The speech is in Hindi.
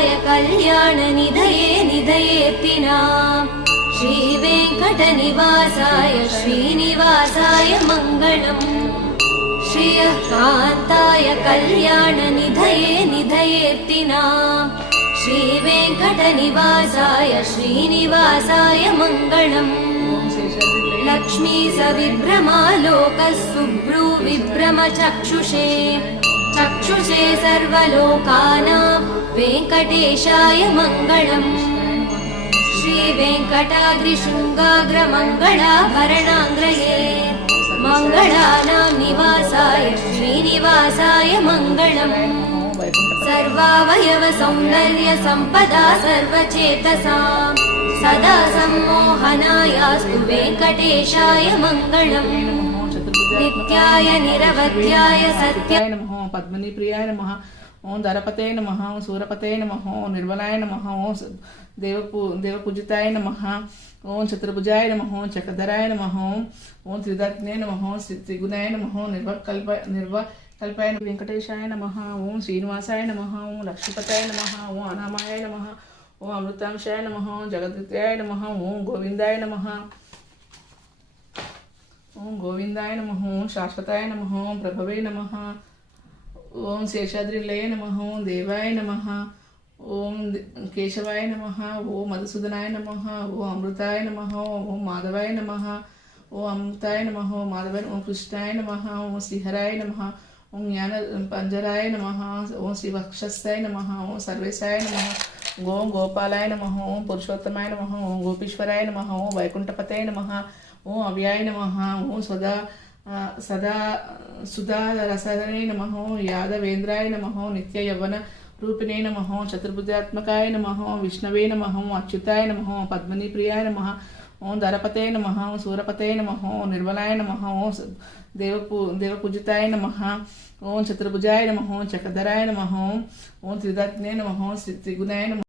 श्रीकान्ताय कल्याणनिधये निधयेत्तिनाम् श्रीवेङ्कटनिवासाय श्रीनिवासाय मङ्गलम् श्रियः कान्ताय कल्याणनिधये निधयेत्तिनाम् श्रीवेङ्कटनिवासाय श्रीनिवासाय मङ्गलम् लक्ष्मी सविभ्रमालोकः सुभ्रूविभ्रमचक्षुषे चक्षुषे सर्वलोकानां वेङ्कटेशाय मङ्गलम् श्रीवेङ्कटाद्रिशृङ्गाग्रमङ्गलाभरणाङ्ग्रये मङ्गलानां निवासाय श्रीनिवासाय मङ्गलम् सर्वावयव सौन्दर्य सम्पदा सर्वचेतसां सदा सम्मोहनायास्तु वेङ्कटेशाय मङ्गलम् नित्याय निरवध्याय सत्याय नमः पद्मनी प्रियाय नमः ओं दरपते नमः ओं सूरपते नमः ओं निर्मलाय नमः ओं देवपूजिताय नमः ओं चतुर्भुजाय नमः ओं चक्रधराय नमः ओं त्रिदत्ने नमः ओं त्रिगुणाय नमः ओं निर्वकल्पाय वेंकटेशाय नमः ओं श्रीनिवासाय नमः ओं लक्ष्मीपताय नमः ओं अनामाय नमः ओं अमृतांशाय नमः ओं जगद्वित्याय नमः ओं गोविंदाय नमः ओं गोविंदाय नमः ओं शाश्वताय नमः ओं प्रभवे नमः ओं शेषाद्रिलये नमः ओं देवाय नमः ओं केशवाय नमः ओं मधुसूदनाय नमः ओं अमृताय नमः ओं माधवाय नमः ओं अमृताय नमः ओं माधवाय ओं कृष्णाय नमः ओं श्रीहराय नमः ओं ज्ञान पंजराय नमः ओं श्रीवक्षस्थाय नमः ओं सर्वेशाय नमः ओं गोपालाय नमः ओं पुरुषोत्तमाय नमः ओं गोपीश्वराय नमः ओं वैकुंठपते नमः ओं अव्याय नमः ओं सदा सुधा रसने नमः ओं यादवेन्द्राय नमः ओं नित्य यौवन रूपिणे नमः ओं चतुर्भुजात्मकाय नमः ओं विष्णवे नमः ओं अच्युताय नमः ओं पद्मनी प्रियाय नमः ओं दरपते नमः ओं सूरपते नमः ओं निर्मलाय नमः ओं देवपूजिताय नमः ओं चतुर्भुजाय नमः ओं चक्रधराय नमः ओं त्रिदत्ने नमः ओं त्रिगुणाय नमः।